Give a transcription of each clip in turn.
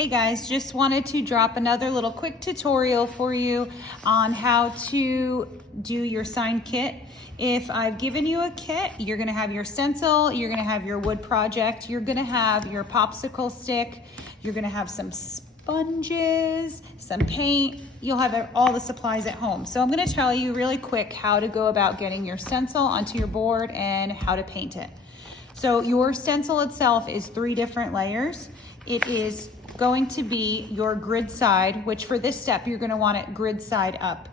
Hey guys, just wanted to drop another little quick tutorial for you on how to do your sign kit. If I've given you a kit, you're gonna have your stencil, you're gonna have your wood project, you're gonna have your popsicle stick, you're gonna have some sponges, some paint, you'll have all the supplies at home. So I'm gonna tell you really quick how to go about getting your stencil onto your board and how to paint it. So your stencil itself is 3 different layers. It is going to be your grid side, which for this step, you're gonna want it grid side up.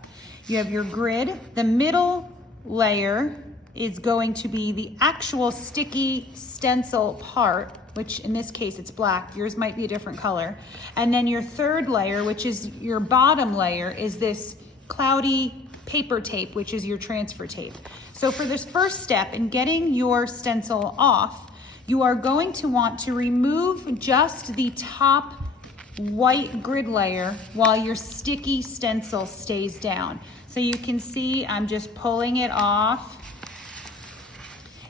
You have your grid. The middle layer is going to be the actual sticky stencil part, which in this case, it's black. Yours might be a different color. And then your third layer, which is your bottom layer, is this cloudy paper tape, which is your transfer tape. So for this first step in getting your stencil off, you are going to want to remove just the top white grid layer while your sticky stencil stays down. So you can see I'm just pulling it off.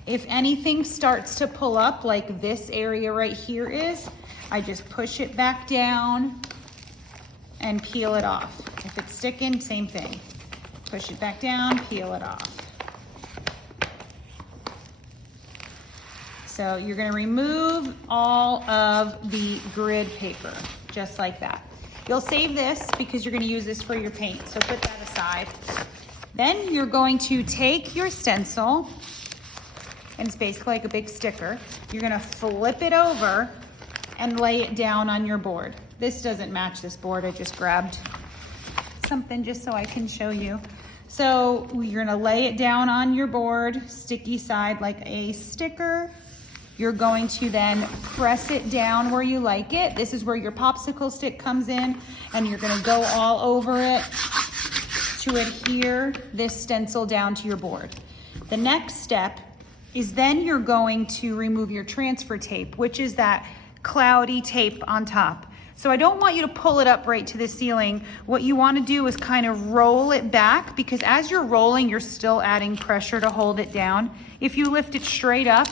If anything starts to pull up like this area right here is, I just push it back down and peel it off. If it's sticking, same thing. Push it back down, peel it off. So you're gonna remove all of the grid paper, just like that. You'll save this because you're gonna use this for your paint, so put that aside. Then you're going to take your stencil, and it's basically like a big sticker. You're gonna flip it over and lay it down on your board. This doesn't match this board, I just grabbed something just so I can show you. So you're gonna lay it down on your board, sticky side like a sticker. You're going to then press it down where you like it. This is where your popsicle stick comes in, and you're gonna go all over it to adhere this stencil down to your board. The next step is then you're going to remove your transfer tape, which is that cloudy tape on top. So I don't want you to pull it up right to the ceiling. What you want to do is kind of roll it back, because as you're rolling, you're still adding pressure to hold it down. If you lift it straight up,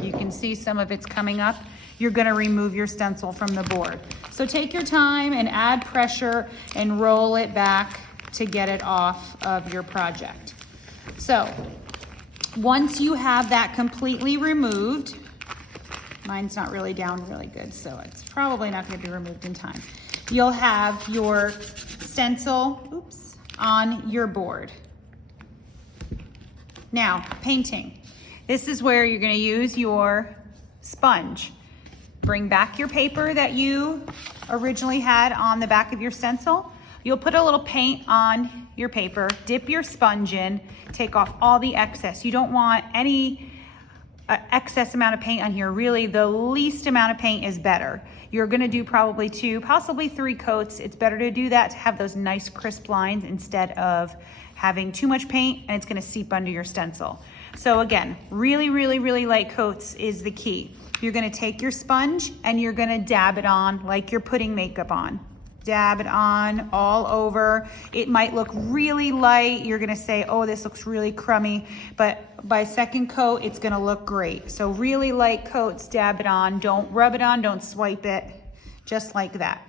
you can see some of it's coming up. You're gonna remove your stencil from the board. So take your time and add pressure and roll it back to get it off of your project. So once you have that completely removed, mine's not really down really good, so it's probably not gonna be removed in time. You'll have your stencil, on your board. Now, painting. This is where you're gonna use your sponge. Bring back your paper that you originally had on the back of your stencil. You'll put a little paint on your paper, dip your sponge in, take off all the excess. You don't want any excess amount of paint on here. Really, the least amount of paint is better. You're gonna do probably 2, possibly 3 coats. It's better to do that to have those nice crisp lines instead of having too much paint and it's gonna seep under your stencil. So again, really, really, really light coats is the key. You're gonna take your sponge and you're gonna dab it on like you're putting makeup on. Dab it on all over. It might look really light. You're gonna say, oh, this looks really crummy, but by second coat, it's gonna look great. So really light coats, dab it on. Don't rub it on, don't swipe it, just like that.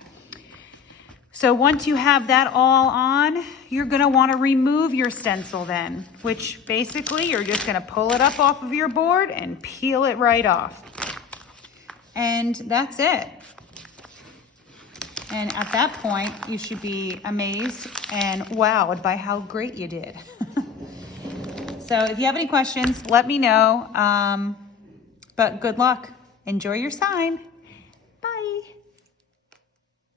So once you have that all on, you're gonna wanna remove your stencil then, which basically you're just gonna pull it up off of your board and peel it right off. And that's it. And at that point, you should be amazed and wowed by how great you did. So if you have any questions, let me know, but good luck. Enjoy your sign.